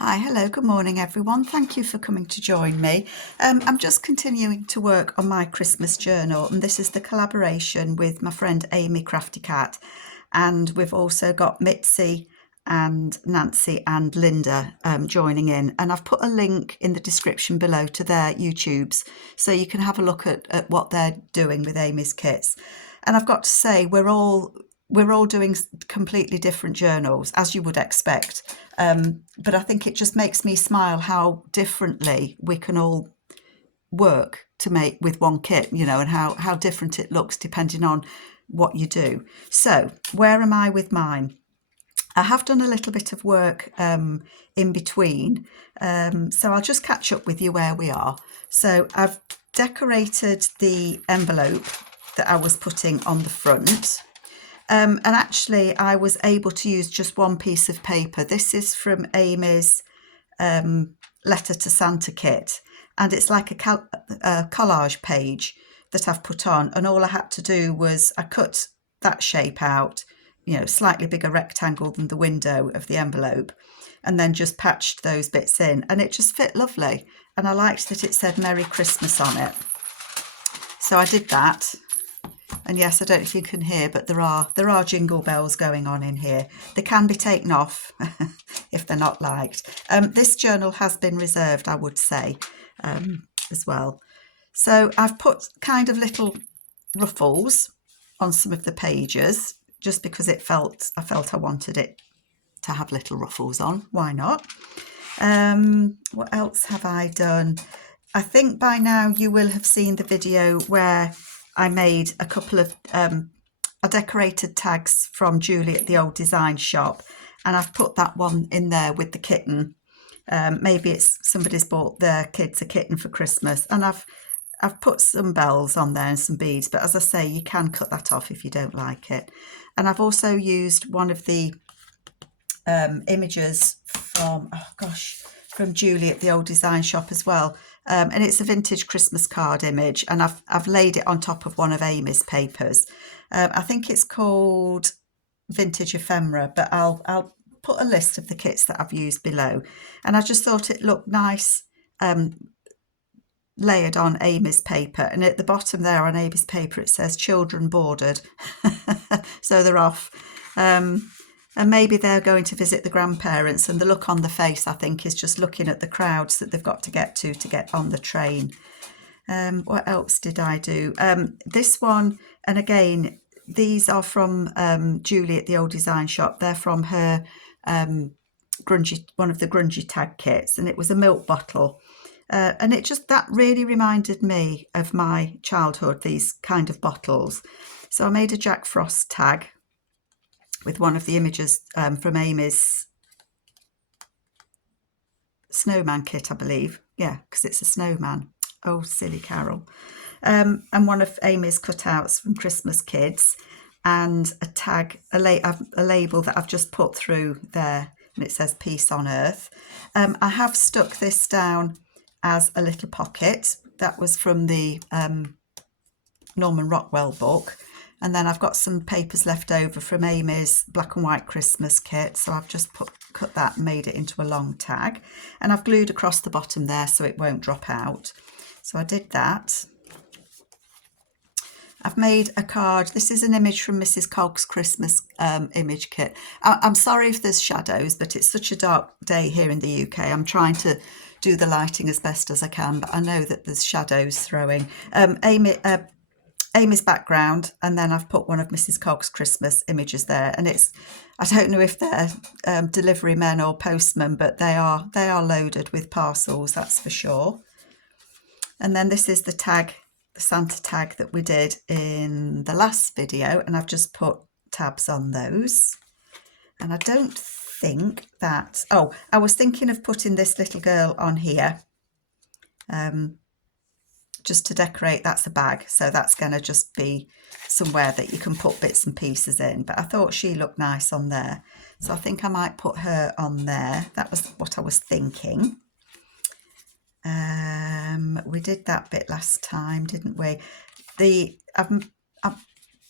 Hi, hello, good morning everyone. Thank you for coming to join me. I'm just continuing to work on my Christmas journal, and this is the collaboration with my friend Amy Crafty Cat, and we've also got Mitzi and Nancy and Linda joining in, and I've put a link in the description below to their YouTubes so you can have a look at what they're doing with Amy's kits. And I've got to say, we're all doing completely different journals, as you would expect. But I think it just makes me smile how differently we can all work to make with one kit, you know, and how different it looks depending on what you do. So where am I with mine? I have done a little bit of work in between, so I'll just catch up with you where we are. So I've decorated the envelope that I was putting on the front. And actually, I was able to use just one piece of paper. This is from Amy's Letter to Santa kit, and it's like a collage page that I've put on. And all I had to do was I cut that shape out, you know, slightly bigger rectangle than the window of the envelope, and then just patched those bits in, and it just fit lovely. And I liked that it said Merry Christmas on it. So I did that. And yes, I don't know if you can hear, but there are jingle bells going on in here. They can be taken off if they're not liked. This journal has been reserved, I would say, as well. So I've put kind of little ruffles on some of the pages just because I felt I wanted it to have little ruffles on. Why not? What else have I done? I think by now you will have seen the video where I made a couple of I decorated tags from Julie at the Old Design Shop, and I've put that one in there with the kitten. Maybe it's somebody's bought their kids a kitten for Christmas, and I've put some bells on there and some beads, but as I say, you can cut that off if you don't like it. And I've also used one of the images from from Julie at the Old Design Shop as well. And it's a vintage Christmas card image, and I've laid it on top of one of Amy's papers. I think it's called Vintage Ephemera, but I'll put a list of the kits that I've used below. And I just thought it looked nice layered on Amy's paper, and at the bottom there on Amy's paper it says children boarded. So they're off. And maybe they're going to visit the grandparents, and the look on the face, I think, is just looking at the crowds that they've got to get on the train. What else did I do? This one, and again, these are from Julie at the Old Design Shop. They're from her one of the grungy tag kits, and it was a milk bottle. And that really reminded me of my childhood, these kind of bottles. So I made a Jack Frost tag with one of the images from Amy's snowman kit, I believe. Yeah, because it's a snowman. Oh, silly Carol. And one of Amy's cutouts from Christmas Kids, and a tag, a label that I've just put through there, and it says Peace on Earth. I have stuck this down as a little pocket. That was from the Norman Rockwell book. And then I've got some papers left over from Amy's black and white Christmas kit. So I've just cut that and made it into a long tag. And I've glued across the bottom there so it won't drop out. So I did that. I've made a card. This is an image from Mrs. Cogg's Christmas image kit. I'm sorry if there's shadows, but it's such a dark day here in the UK. I'm trying to do the lighting as best as I can, but I know that there's shadows throwing. Amy's background, and then I've put one of Mrs. Cogg's Christmas images there, and I don't know if they're delivery men or postmen, but they are loaded with parcels, that's for sure. And then this is the tag, the Santa tag that we did in the last video, and I've just put tabs on those. And I don't think that, I was thinking of putting this little girl on here just to decorate. That's a bag, so that's going to just be somewhere that you can put bits and pieces in, but I thought she looked nice on there, so I think I might put her on there. That was what I was thinking. We did that bit last time, didn't we? I've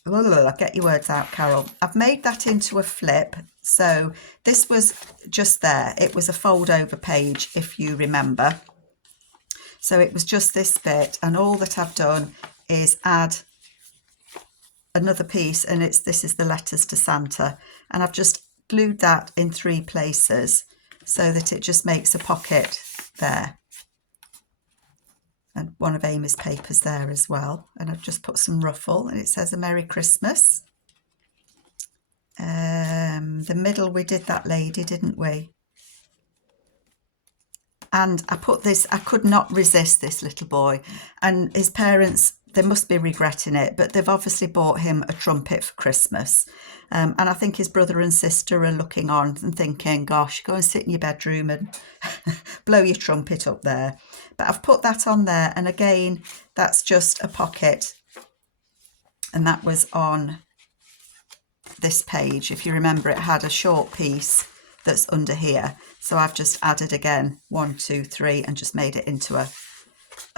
Get your words out, Carol. I've made that into a flip. So this was just there. It was a fold over page, if you remember. So it was just this bit, and all that I've done is add another piece, and this is the letters to Santa, and I've just glued that in 3 places so that it just makes a pocket there. And one of Amy's papers there as well. And I've just put some ruffle, and it says a Merry Christmas. The middle, we did that lady, didn't we? And I put this, I could not resist this little boy. And his parents, they must be regretting it, but they've obviously bought him a trumpet for Christmas. And I think his brother and sister are looking on and thinking, gosh, go and sit in your bedroom and blow your trumpet up there. But I've put that on there. And again, that's just a pocket. And that was on this page. If you remember, it had a short piece that's under here. So I've just added again 1, 2, 3 and just made it into a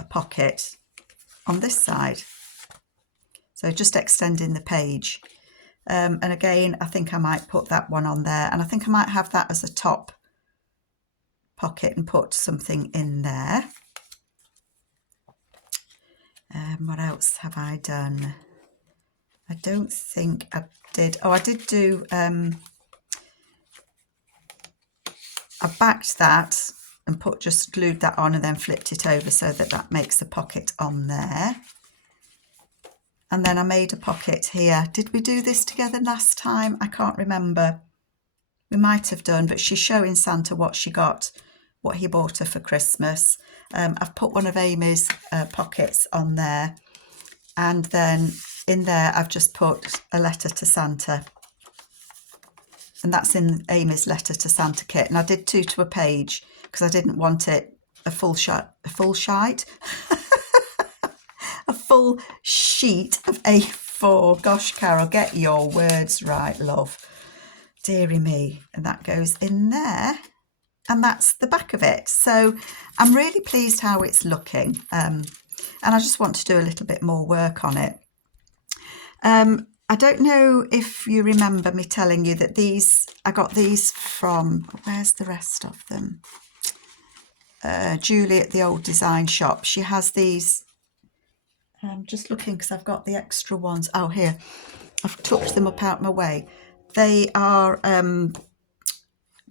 pocket on this side. So just extending the page. And again, I think I might put that one on there, and I think I might have that as a top pocket and put something in there. What else have I done? I don't think I did. Oh, I did do, I backed that and just glued that on and then flipped it over so that that makes a pocket on there. And then I made a pocket here. Did we do this together last time? I can't remember. We might have done, but she's showing Santa what she got, what he bought her for Christmas. I've put one of Amy's pockets on there. And then in there, I've just put a letter to Santa. And that's in Amy's letter to Santa kit. And I did 2 to a page because I didn't want it a full sheet of A4. Gosh, Carol, get your words right, love. Dearie me. And that goes in there. And that's the back of it. So I'm really pleased how it's looking. And I just want to do a little bit more work on it. I don't know if you remember me telling you that I got these from, where's the rest of them? Julie at the old design shop. She has these, I'm just looking because I've got the extra ones. Oh, here, I've tucked them up out my way. They are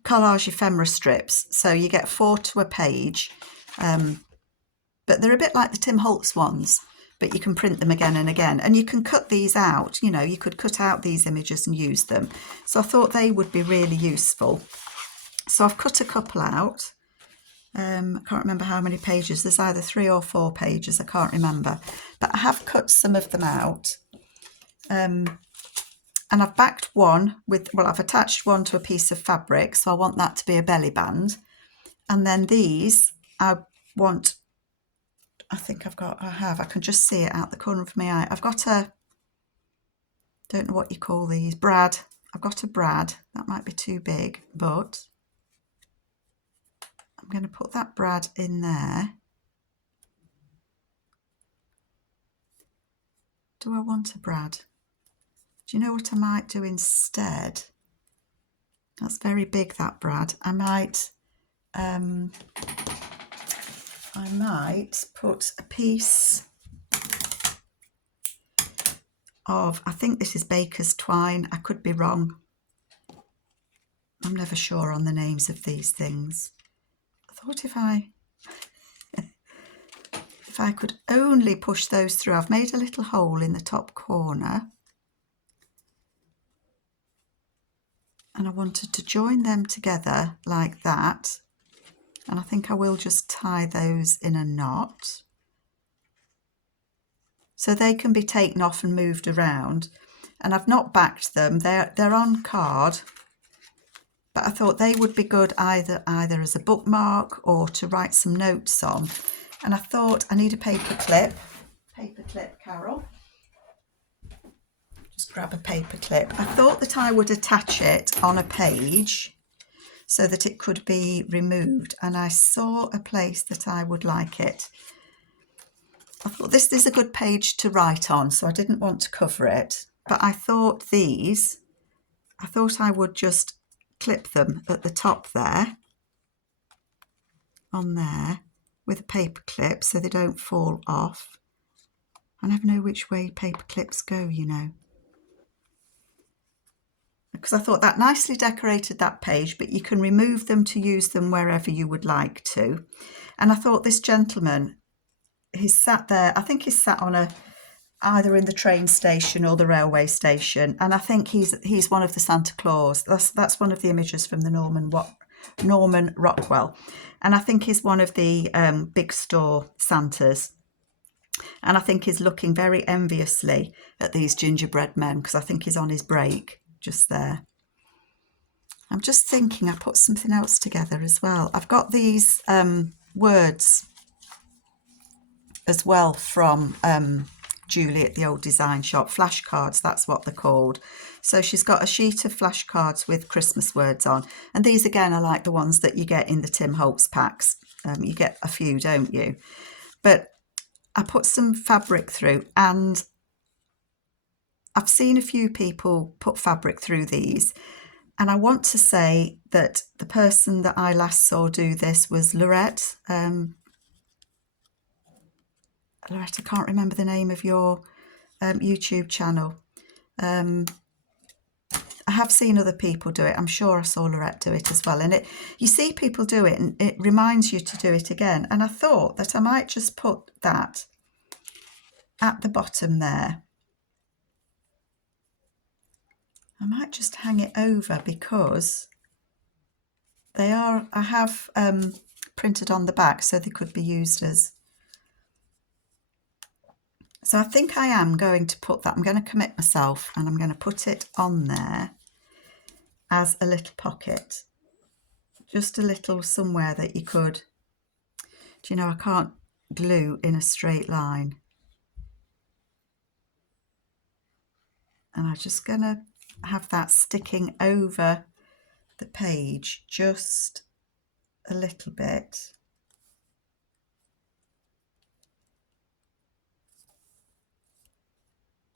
collage ephemera strips. So you get 4 to a page, but they're a bit like the Tim Holtz ones. But you can print them again and again, and you can cut these out. You know, you could cut out these images and use them. So I thought they would be really useful. So I've cut a couple out. I can't remember how many pages. There's either 3 or 4 pages. I can't remember. But I have cut some of them out. And I've backed one with, well, I've attached one to a piece of fabric. So I want that to be a belly band. And then these, I can just see it out the corner of my eye. I've got don't know what you call these, brad. I've got a brad. That might be too big, but I'm going to put that brad in there. Do I want a brad? Do you know what I might do instead? That's very big, that brad. I might put a piece of, I think this is baker's twine. I could be wrong. I'm never sure on the names of these things. I thought if I could only push those through. I've made a little hole in the top corner. And I wanted to join them together like that. And I think I will just tie those in a knot. So they can be taken off and moved around. And I've not backed them. They're on card. But I thought they would be good either as a bookmark or to write some notes on. And I thought I need a paper clip. Paper clip, Carol. Just grab a paper clip. I thought that I would attach it on a page so that it could be removed, and I saw a place that I would like it. I thought this is a good page to write on, so I didn't want to cover it. but I thought I would just clip them at the top there, on there, with a paper clip so they don't fall off. I never know which way paper clips go, you know. Because I thought that nicely decorated that page, but you can remove them to use them wherever you would like to. And I thought this gentleman, he's sat there, I think he's sat on either in the train station or the railway station, and I think he's one of the Santa Claus. That's one of the images from the Norman Rockwell, and I think he's one of the big store Santas. And I think he's looking very enviously at these gingerbread men, because I think he's on his break just there. I'm just thinking I put something else together as well. I've got these words as well from Julie at the old design shop, flashcards, that's what they're called. So she's got a sheet of flashcards with Christmas words on, and these again are like the ones that you get in the Tim Holtz packs. You get a few, don't you? But I put some fabric through, and I've seen a few people put fabric through these, and I want to say that the person that I last saw do this was Lorette. Lorette, I can't remember the name of your YouTube channel. I have seen other people do it. I'm sure I saw Lorette do it as well. And you see people do it, and it reminds you to do it again. And I thought that I might just put that at the bottom there. I might just hang it over, because they are, I have printed on the back, so they could be used as. So I think I am going to put that, I'm going to commit myself, and I'm going to put it on there as a little pocket. Just a little somewhere that you could, do you know, I can't glue in a straight line. And I'm just going to have that sticking over the page just a little bit.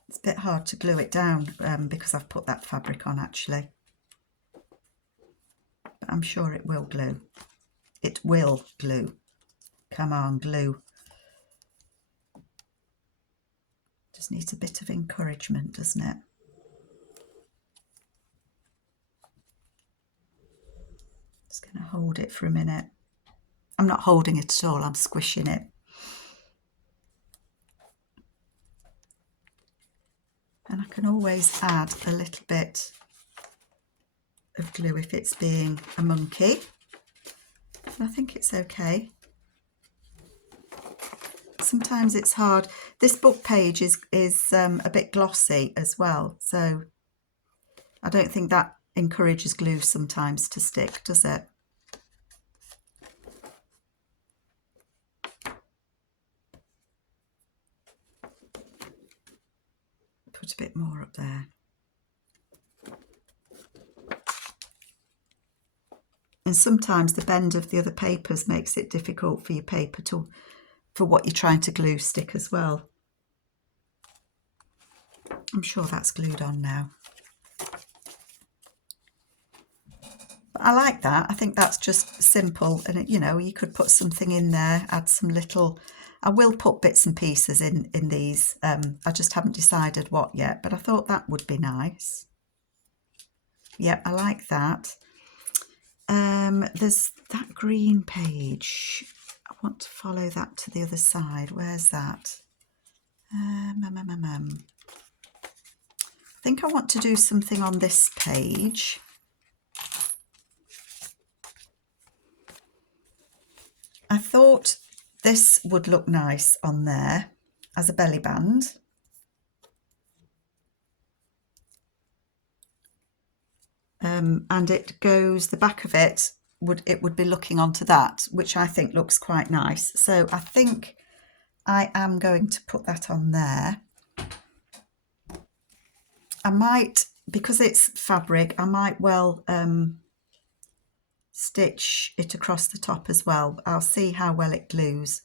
It's a bit hard to glue it down because I've put that fabric on actually. But I'm sure it will glue. It will glue. Come on, glue. Just needs a bit of encouragement, doesn't it? Just going to hold it for a minute. I'm not holding it at all, I'm squishing it. And I can always add a little bit of glue if it's being a monkey. I think it's okay. Sometimes it's hard. This book page is a bit glossy as well, so I don't think that encourages glue sometimes to stick, does it? Put a bit more up there. And sometimes the bend of the other papers makes it difficult for your paper for what you're trying to glue stick as well. I'm sure that's glued on now. But I like that. I think that's just simple, and you know, you could put something in there, add some little. I will put bits and pieces in these. I just haven't decided what yet, but I thought that would be nice. Yep, I like that. There's that green page. I want to follow that to the other side. Where's that? I think I want to do something on this page. I thought this would look nice on there as a belly band. And it goes, the back of it would be looking onto that, which I think looks quite nice. So I think I am going to put that on there. I might, because it's fabric, I might well stitch it across the top as well. I'll see how well it glues.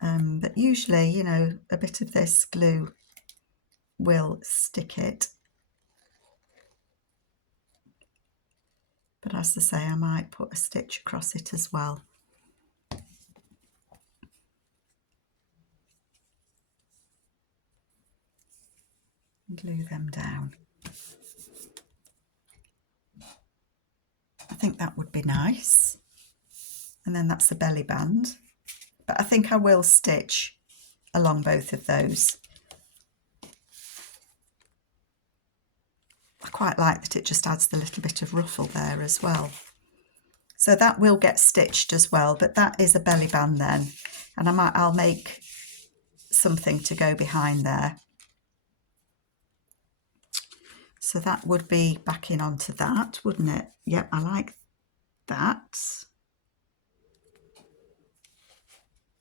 But usually, you know, a bit of this glue will stick it. But as I say, I might put a stitch across it as well. And glue them down. I think that would be nice. And then that's the belly band. But I think I will stitch along both of those. I quite like that it just adds the little bit of ruffle there as well. So that will get stitched as well, but that is a belly band then. And I'll make something to go behind there. So that would be backing onto that, wouldn't it? Yep, I like that.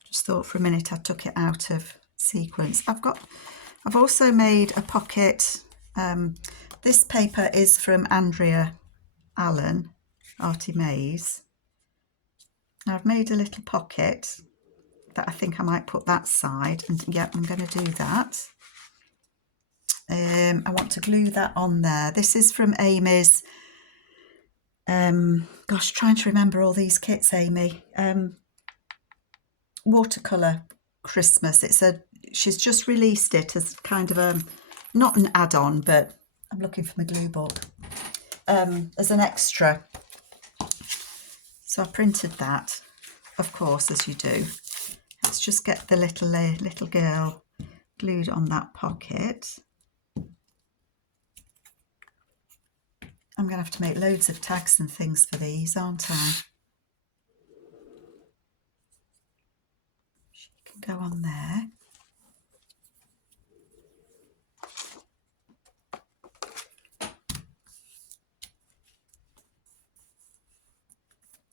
Just thought for a minute I took it out of sequence. I've also made a pocket. This paper is from Andrea Allen, Arty Maze. Now I've made a little pocket that I think I might put that side, and yeah, I'm going to do that. I want to glue that on there. This is from Amy's, gosh, trying to remember all these kits, Amy. Watercolour Christmas. She's just released it as kind of not an add-on, but I'm looking for my glue book, as an extra. So I printed that, of course, as you do. Let's just get the little girl glued on that pocket. I'm going to have to make loads of tags and things for these, aren't I? She can go on there.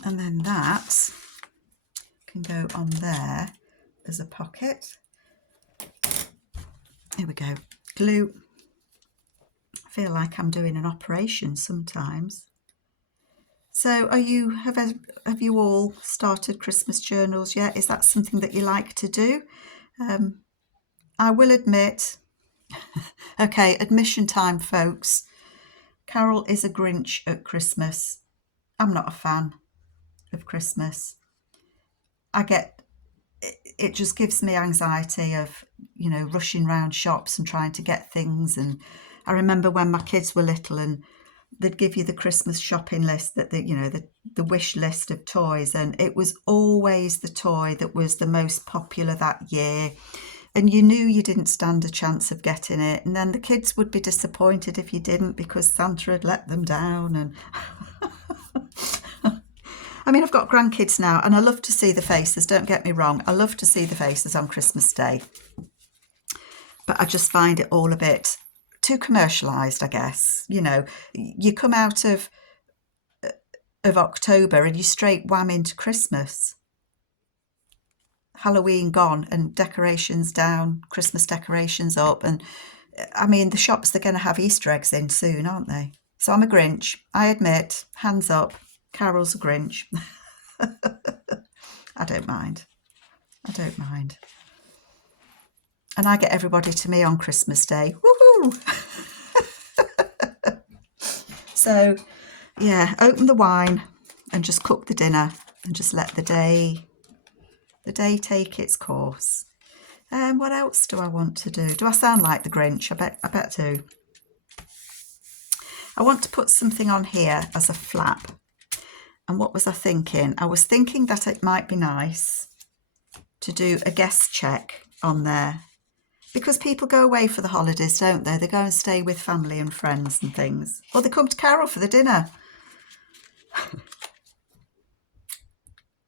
And then that can go on there as a pocket. Here we go. Glue. I feel like I'm doing an operation sometimes. So have you all started Christmas journals yet? Is that something that you like to do? I will admit, okay, admission time, folks. Carol is a Grinch at Christmas. I'm not a fan of Christmas. It just gives me anxiety of, rushing around shops and trying to get things. And I remember when my kids were little and they'd give you the Christmas shopping list, the wish list of toys, and it was always the toy that was the most popular that year. And you knew you didn't stand a chance of getting it. And then the kids would be disappointed if you didn't because Santa had let them down. And I mean, I've got grandkids now and I love to see the faces, don't get me wrong. I love to see the faces on Christmas Day. But I just find it all a bit too commercialised, I guess. You come out of October and you straight wham into Christmas. Halloween gone and decorations down, Christmas decorations up. And I mean, the shops, they're going to have Easter eggs in soon, aren't they? So I'm a Grinch. I admit, hands up. Carol's a Grinch. I don't mind. And I get everybody to me on Christmas Day. Woohoo! So, yeah, open the wine and just cook the dinner and just let the day take its course. And what else do I want to do? Do I sound like the Grinch? I bet I do. I want to put something on here as a flap. And what was I thinking? I was thinking that it might be nice to do a guest check on there. Because people go away for the holidays, don't they? They go and stay with family and friends and things. Or they come to Carol for the dinner.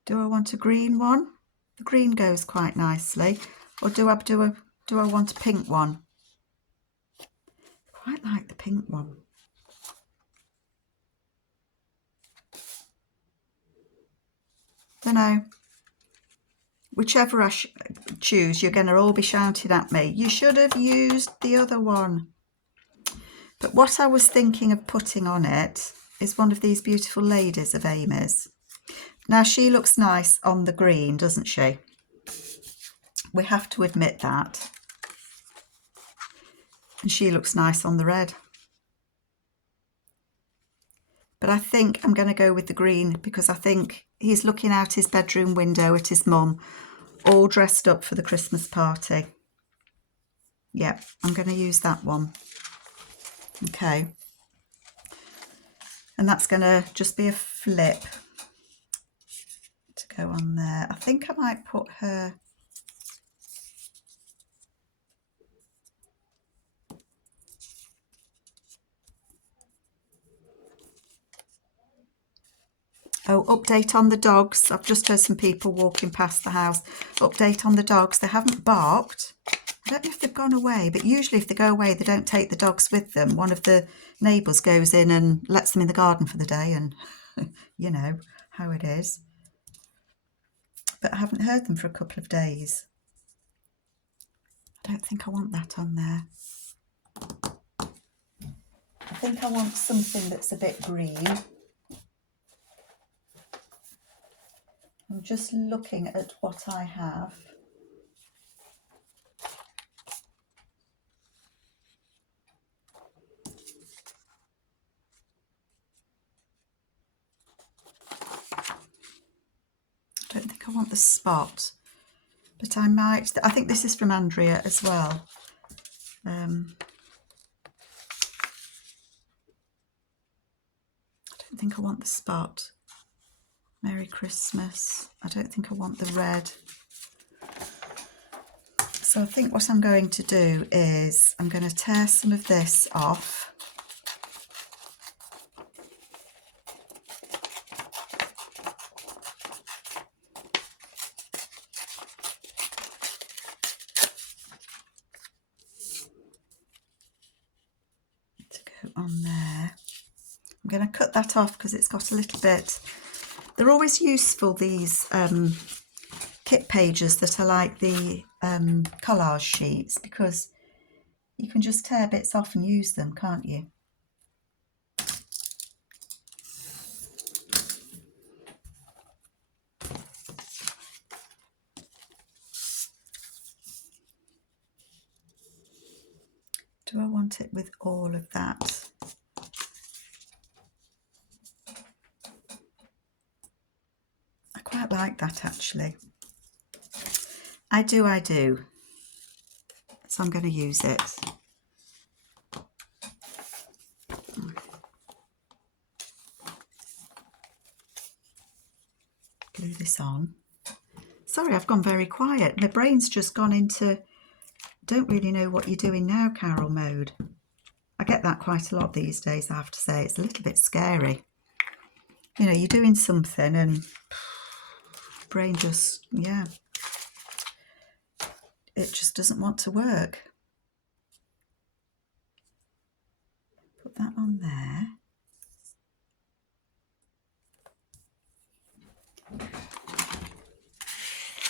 Do I want a green one? The green goes quite nicely. Or do I want a pink one? I quite like the pink one. Don't know. Whichever I choose, you're going to all be shouting at me. You should have used the other one. But what I was thinking of putting on it is one of these beautiful ladies of Amy's. Now, she looks nice on the green, doesn't she? We have to admit that. And she looks nice on the red. But I think I'm going to go with the green because I think he's looking out his bedroom window at his mum, all dressed up for the Christmas party. Yeah, I'm going to use that one. Okay. And that's going to just be a flip to go on there. I think I might put her... Oh, update on the dogs. I've just heard some people walking past the house. Update on the dogs. They haven't barked. I don't know if they've gone away, but usually if they go away, they don't take the dogs with them. One of the neighbours goes in and lets them in the garden for the day, and you know how it is. But I haven't heard them for a couple of days. I don't think I want that on there. I think I want something that's a bit green. I'm just looking at what I have. I don't think I want the spot, but I might. I think this is from Andrea as well. I don't think I want the spot. Merry Christmas. I don't think I want the red. So I think what I'm going to do is I'm going to tear some of this off. To go on there. I'm going to cut that off because it's got a little bit... They're always useful, these kit pages that are like the collage sheets, because you can just tear bits off and use them, can't you? Do I want it with all of that? I quite like that actually. I do. So I'm going to use it. Glue this on. Sorry, I've gone very quiet. My brain's just gone into don't really know what you're doing now, Carol mode. I get that quite a lot these days, I have to say. It's a little bit scary. You know, you're doing something and brain just, yeah, it just doesn't want to work. Put that on there.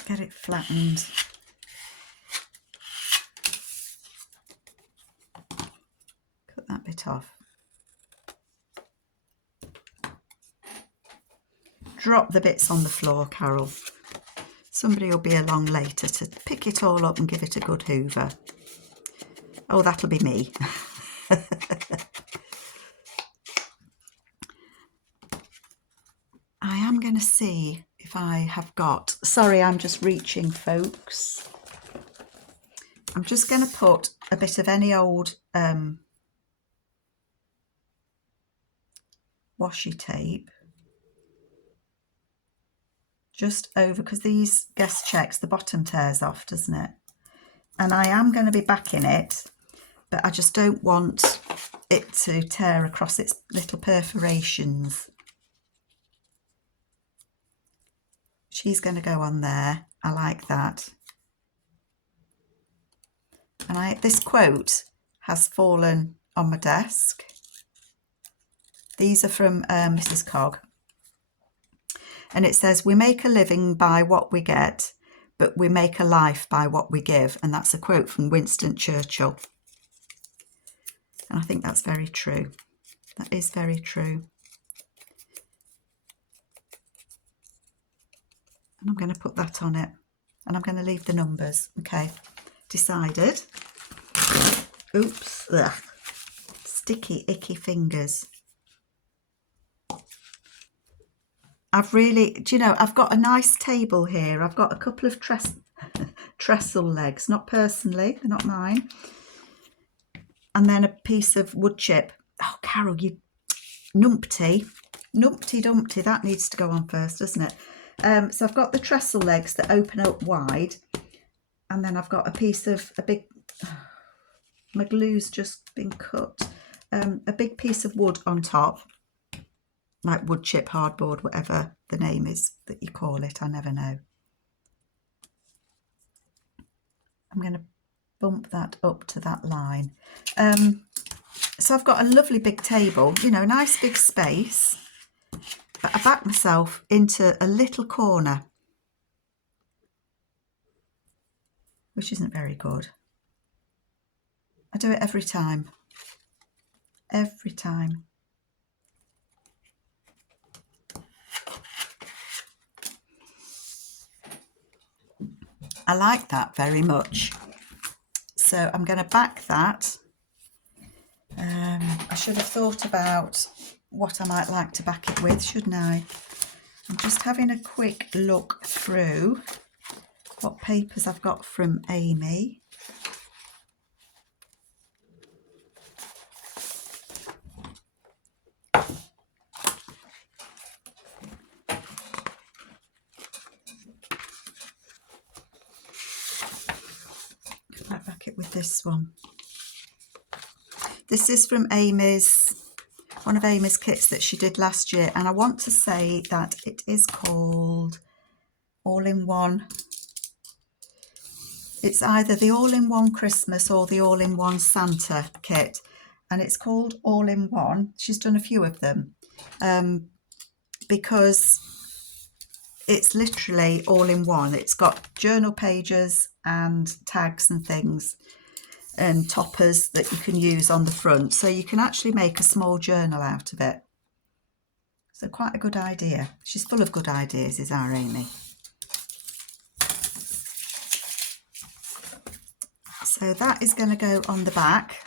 Get it flattened. Cut that bit off. Drop the bits on the floor, Carol. Somebody will be along later to pick it all up and give it a good hoover. Oh, that'll be me. I am going to see if I have got... Sorry, I'm just reaching, folks. I'm just going to put a bit of any old washi tape just over, because these guest checks, the bottom tears off, doesn't it? And I am going to be backing it, but I just don't want it to tear across its little perforations. She's going to go on there. I like that. And this quote has fallen on my desk. These are from Mrs. Cog. And it says, we make a living by what we get, but we make a life by what we give. And that's a quote from Winston Churchill. And I think that's very true. That is very true. And I'm going to put that on it. And I'm going to leave the numbers. Okay, decided. Oops, ugh. Sticky, icky fingers. I've really, do you know, I've got a nice table here. I've got a couple of trestle legs, not personally, they're not mine. And then a piece of wood chip. Oh, Carol, you numpty. Numpty dumpty, that needs to go on first, doesn't it? So I've got the trestle legs that open up wide. And then I've got a piece of a big, my glue's just been cut. A big piece of wood on top. Like wood chip, hardboard, whatever the name is that you call it, I never know. I'm going to bump that up to that line. So I've got a lovely big table, you know, a nice big space, but I back myself into a little corner, which isn't very good. I do it every time. Every time. I like that very much. So I'm going to back that. I should have thought about what I might like to back it with, shouldn't I? I'm just having a quick look through what papers I've got from Amy. I'll back it with this one. This is from one of Amy's kits that she did last year, and I want to say that it is called All-in-One. It's either the All-in-One Christmas or the All-in-One Santa kit, and it's called All-in-One. She's done a few of them because it's literally all-in-one. It's got journal pages and tags and things and toppers that you can use on the front, so you can actually make a small journal out of it. So quite a good idea. She's full of good ideas, is our Amy. So that is going to go on the back.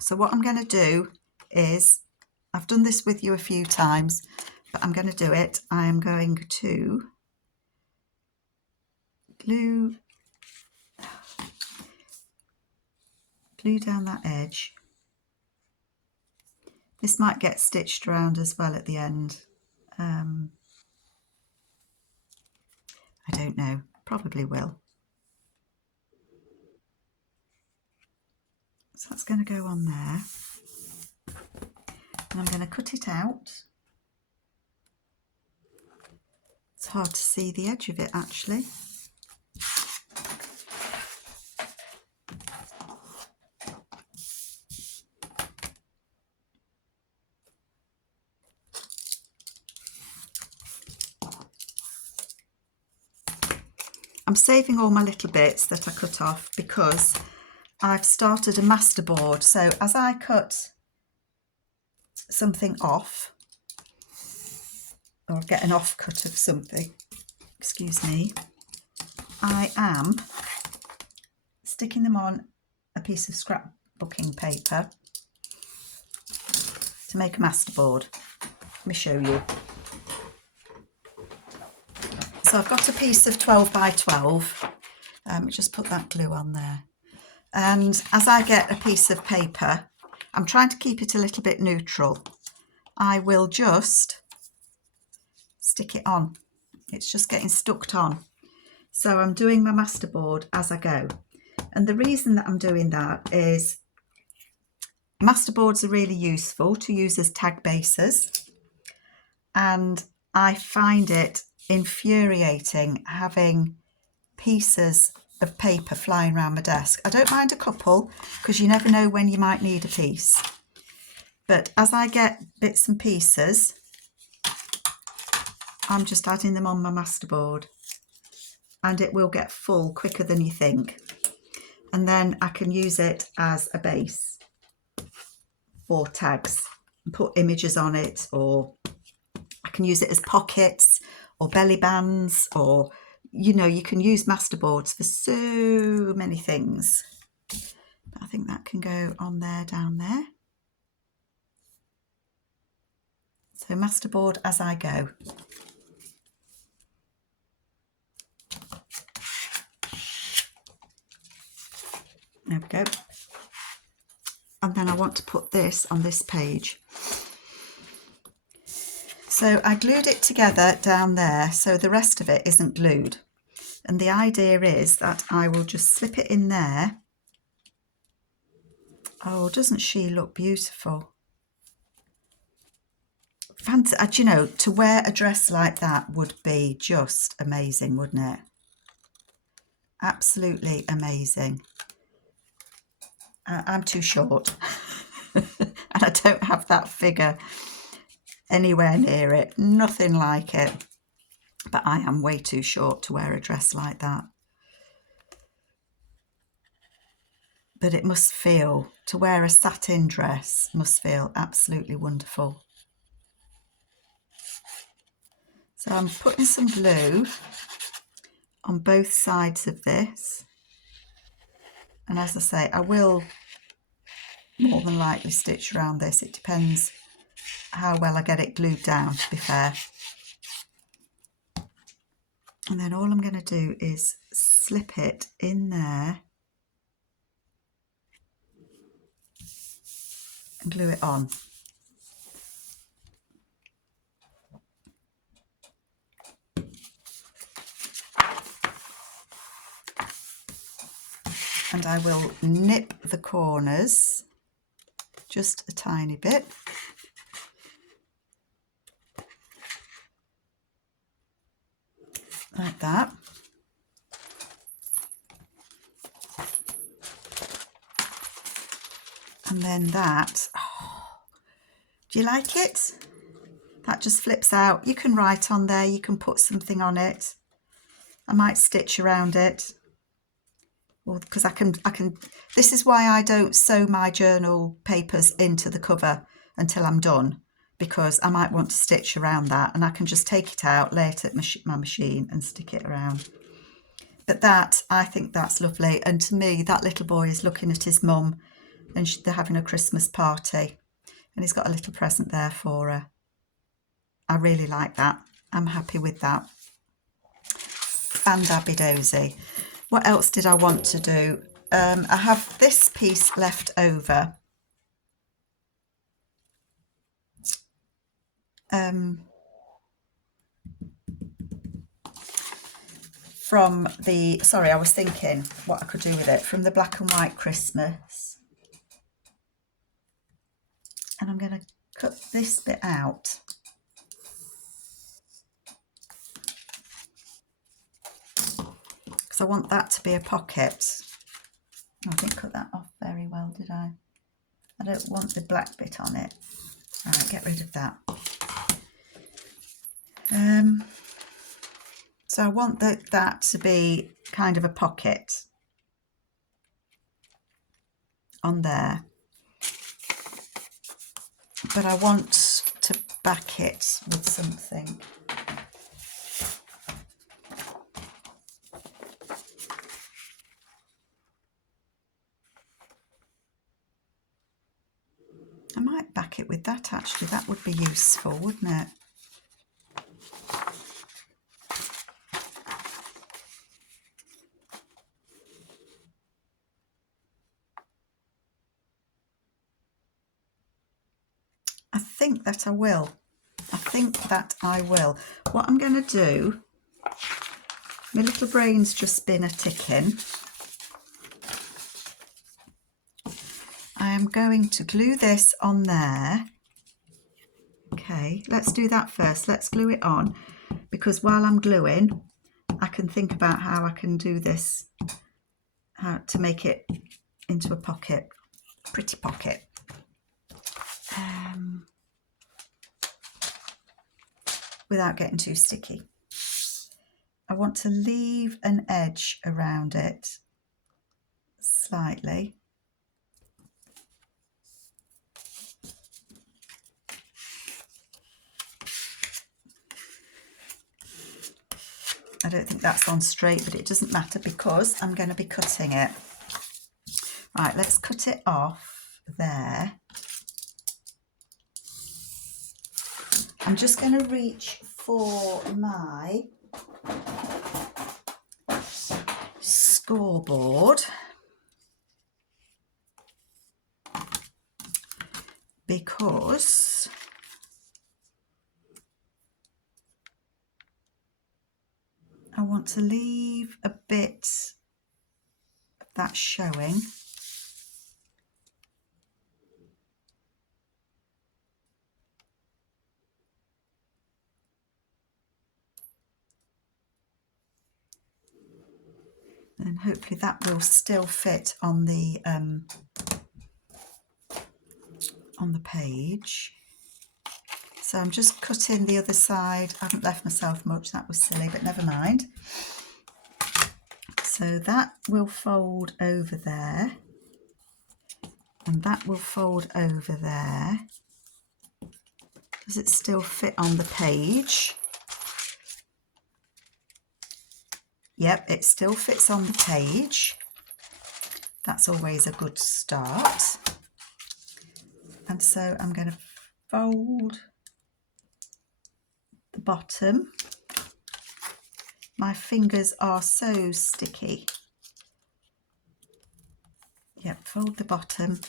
So what I'm going to do is, I've done this with you a few times, but I'm going to do it. I am going to glue down that edge. This might get stitched around as well at the end. I don't know, probably will. So that's going to go on there. And I'm going to cut it out. It's hard to see the edge of it actually. I'm saving all my little bits that I cut off because I've started a masterboard. So as I cut something off, or get an offcut of something, excuse me, I am sticking them on a piece of scrapbooking paper to make a masterboard. Let me show you. So I've got a piece of 12 by 12. Just put that glue on there. And as I get a piece of paper, I'm trying to keep it a little bit neutral. I will just stick it on. It's just getting stuck on. So I'm doing my masterboard as I go. And the reason that I'm doing that is masterboards are really useful to use as tag bases. And I find it infuriating having pieces of paper flying around my desk. I don't mind a couple because you never know when you might need a piece. But as I get bits and pieces, I'm just adding them on my masterboard, and it will get full quicker than you think. And then I can use it as a base for tags and put images on it, or I can use it as pockets or belly bands, or, you know, you can use masterboards for so many things. I think that can go on there, down there. So masterboard as I go. There we go. And then I want to put this on this page. So I glued it together down there, so the rest of it isn't glued. And the idea is that I will just slip it in there. Oh, doesn't she look beautiful? Fancy, you know, to wear a dress like that would be just amazing, wouldn't it? Absolutely amazing. I'm too short and I don't have that figure anywhere near it, nothing like it. But I am way too short to wear a dress like that. But it must feel, to wear a satin dress must feel absolutely wonderful. So I'm putting some glue on both sides of this. And as I say, I will more than likely stitch around this. It depends how well I get it glued down, to be fair. And then all I'm going to do is slip it in there and glue it on. And I will nip the corners just a tiny bit. Like that. And then that, oh, do you like it? That just flips out. You can write on there, you can put something on it. I might stitch around it. Well, because I can, this is why I don't sew my journal papers into the cover until I'm done, because I might want to stitch around that and I can just take it out, lay it at my machine and stick it around. But that, I think that's lovely. And to me, that little boy is looking at his mum and they're having a Christmas party and he's got a little present there for her. I really like that. I'm happy with that. Fandabby-dozy. What else did I want to do? I have this piece left over. From the, sorry, I was thinking what I could do with it, from the Black and White Christmas. And I'm going to cut this bit out. Because I want that to be a pocket. Oh, I didn't cut that off very well, did I? I don't want the black bit on it. All right, get rid of that. So I want that to be kind of a pocket on there. But I want to back it with something. I might back it with that actually, that would be useful, wouldn't it? I think that I will. I think that I will. What I'm going to do, my little brain's just been a-ticking. I am going to glue this on there. Okay, let's do that first. Let's glue it on, because while I'm gluing, I can think about how I can do this, how to make it into a pocket, pretty pocket. Without getting too sticky. I want to leave an edge around it slightly. I don't think that's on straight, but it doesn't matter because I'm going to be cutting it. Right, let's cut it off there. I'm just going to reach for my scoreboard because I want to leave a bit of that showing. And hopefully that will still fit on the page. So I'm just cutting the other side. I haven't left myself much, that was silly, but never mind. So that will fold over there, and that will fold over there. Does it still fit on the page? Yep, it still fits on the page. That's always a good start. And so I'm going to fold the bottom. My fingers are so sticky. Yep, fold the bottom.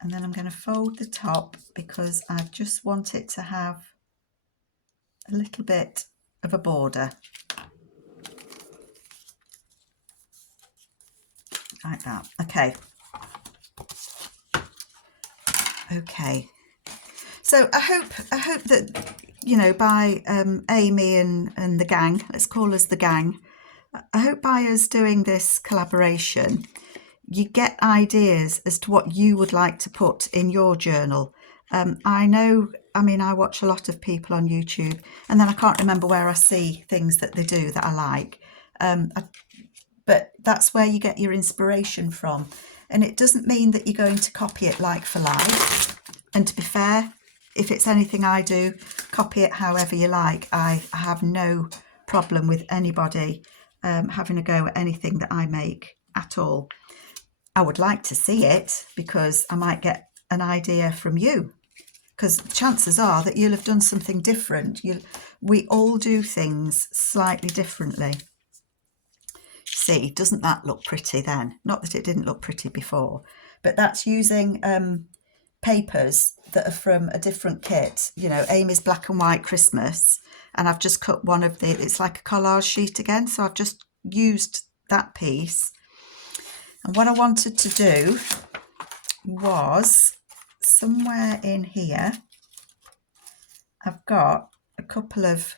And then I'm going to fold the top because I just want it to have a little bit of a border. Like that. Okay. Okay. So I hope that, you know, by Amy and the gang, let's call us the gang, I hope by us doing this collaboration, you get ideas as to what you would like to put in your journal. I know, I mean, I watch a lot of people on YouTube, and then I can't remember where I see things that they do that I like. But that's where you get your inspiration from. And it doesn't mean that you're going to copy it like for like. And to be fair, if it's anything I do, copy it however you like. I have no problem with anybody having a go at anything that I make at all. I would like to see it because I might get an idea from you, because chances are that you'll have done something different. We all do things slightly differently. See, doesn't that look pretty then? Not that it didn't look pretty before, but that's using papers that are from a different kit. You know, Amy's Black and White Christmas, and I've just cut one of the, it's like a collage sheet again, so I've just used that piece. And what I wanted to do was, somewhere in here, I've got a couple of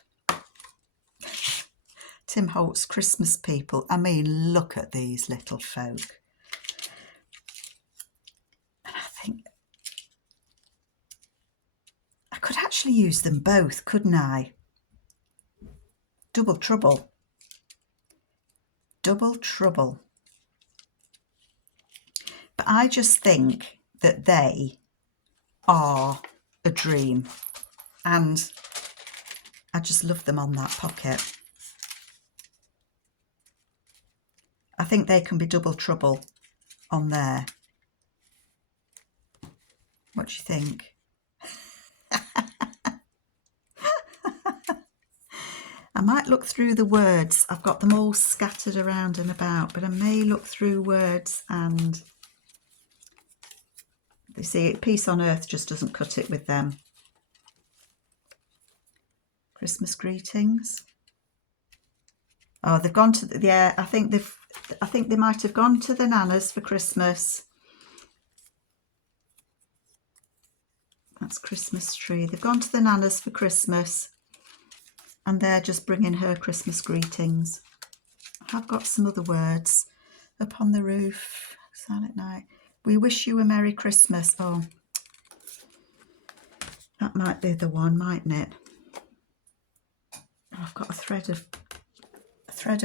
Tim Holtz Christmas people. I mean, look at these little folk. And I think I could actually use them both, couldn't I? Double trouble. Double trouble. But I just think that they are a dream. And I just love them on that pocket. I think they can be double trouble on there. What do you think? I might look through the words. I've got them all scattered around and about, but I may look through words and you see, Peace on Earth just doesn't cut it with them. Christmas greetings. Oh, they've gone to the, yeah, I think they might have gone to the Nanas for Christmas. That's Christmas tree. They've gone to the Nanas for Christmas, and they're just bringing her Christmas greetings. I've got some other words. Up on the roof, silent night. We wish you a Merry Christmas. Oh, that might be the one, mightn't it? Oh, I've got a thread of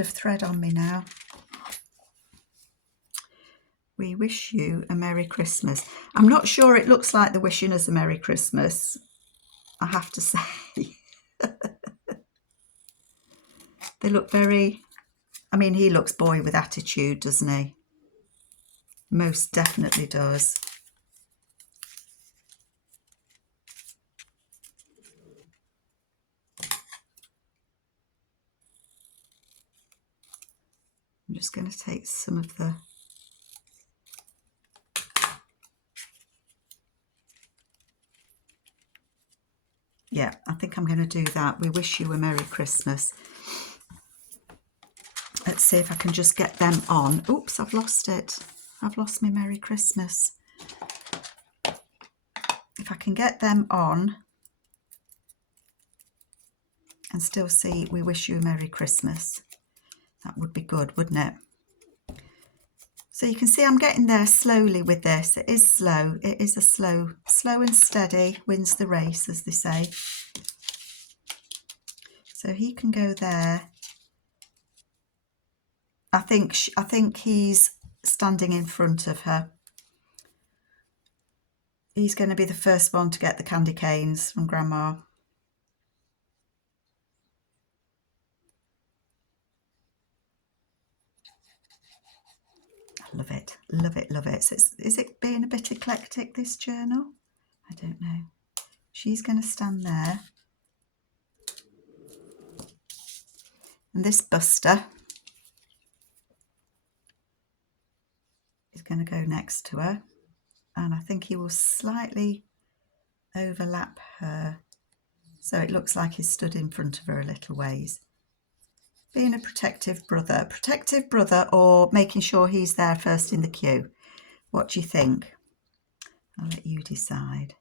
thread on me now. We wish you a Merry Christmas. I'm not sure it looks like they're wishing us a Merry Christmas, I have to say. They look very, I mean, he looks boy with attitude, doesn't he? Most definitely does. I'm just going to take some of the yeah, I think I'm going to do that. We wish you a Merry Christmas. Let's see if I can just get them on. Oops, I've lost it. I've lost my Merry Christmas. If I can get them on and still see we wish you a Merry Christmas, that would be good, wouldn't it? So you can see I'm getting there slowly with this. It is slow. It is a slow and steady wins the race, as they say. So he can go there. I think he's standing in front of her. He's going to be the first one to get the candy canes from Grandma. I love it, love it, love it. So is it being a bit eclectic, this journal? I don't know. She's going to stand there. And this Buster is going to go next to her. And I think he will slightly overlap her. So it looks like he's stood in front of her a little ways. Being a protective brother or making sure he's there first in the queue. What do you think? I'll let you decide.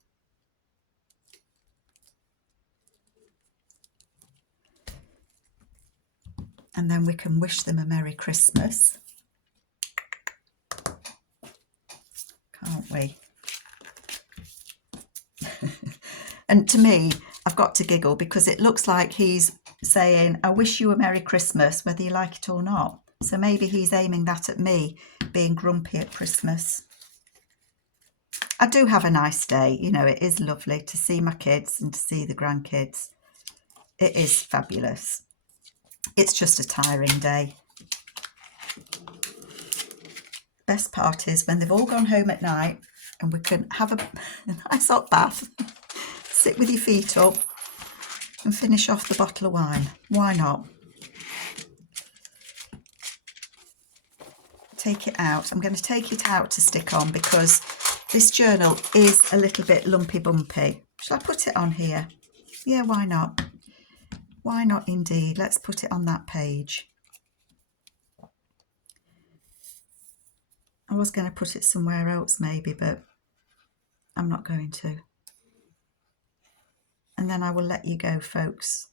And then we can wish them a Merry Christmas. Can't we? And to me, I've got to giggle because it looks like he's saying, I wish you a Merry Christmas, whether you like it or not. So maybe he's aiming that at me, being grumpy at Christmas. I do have a nice day. You know, it is lovely to see my kids and to see the grandkids. It is fabulous. It's just a tiring day. Best part is when they've all gone home at night and we can have a nice hot bath, sit with your feet up and finish off the bottle of wine. Why not? Take it out. I'm going to take it out to stick on because this journal is a little bit lumpy bumpy. Shall I put it on here? Yeah, why not? Why not indeed? Let's put it on that page. I was going to put it somewhere else maybe, but I'm not going to. And then I will let you go, folks.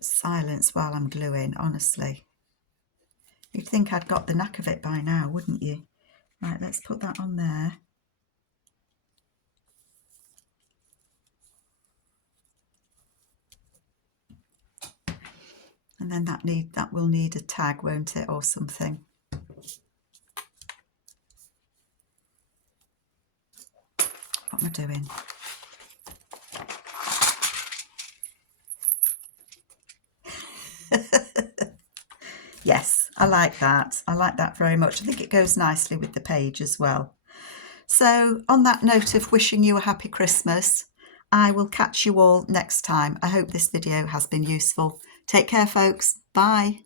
Silence while I'm gluing, honestly. You'd think I'd got the knack of it by now, wouldn't you? Right, let's put that on there. And then that will need a tag, won't it, or something. What am I doing? Yes, I like that. I like that very much. I think it goes nicely with the page as well. So on that note of wishing you a happy Christmas, I will catch you all next time. I hope this video has been useful. Take care, folks. Bye.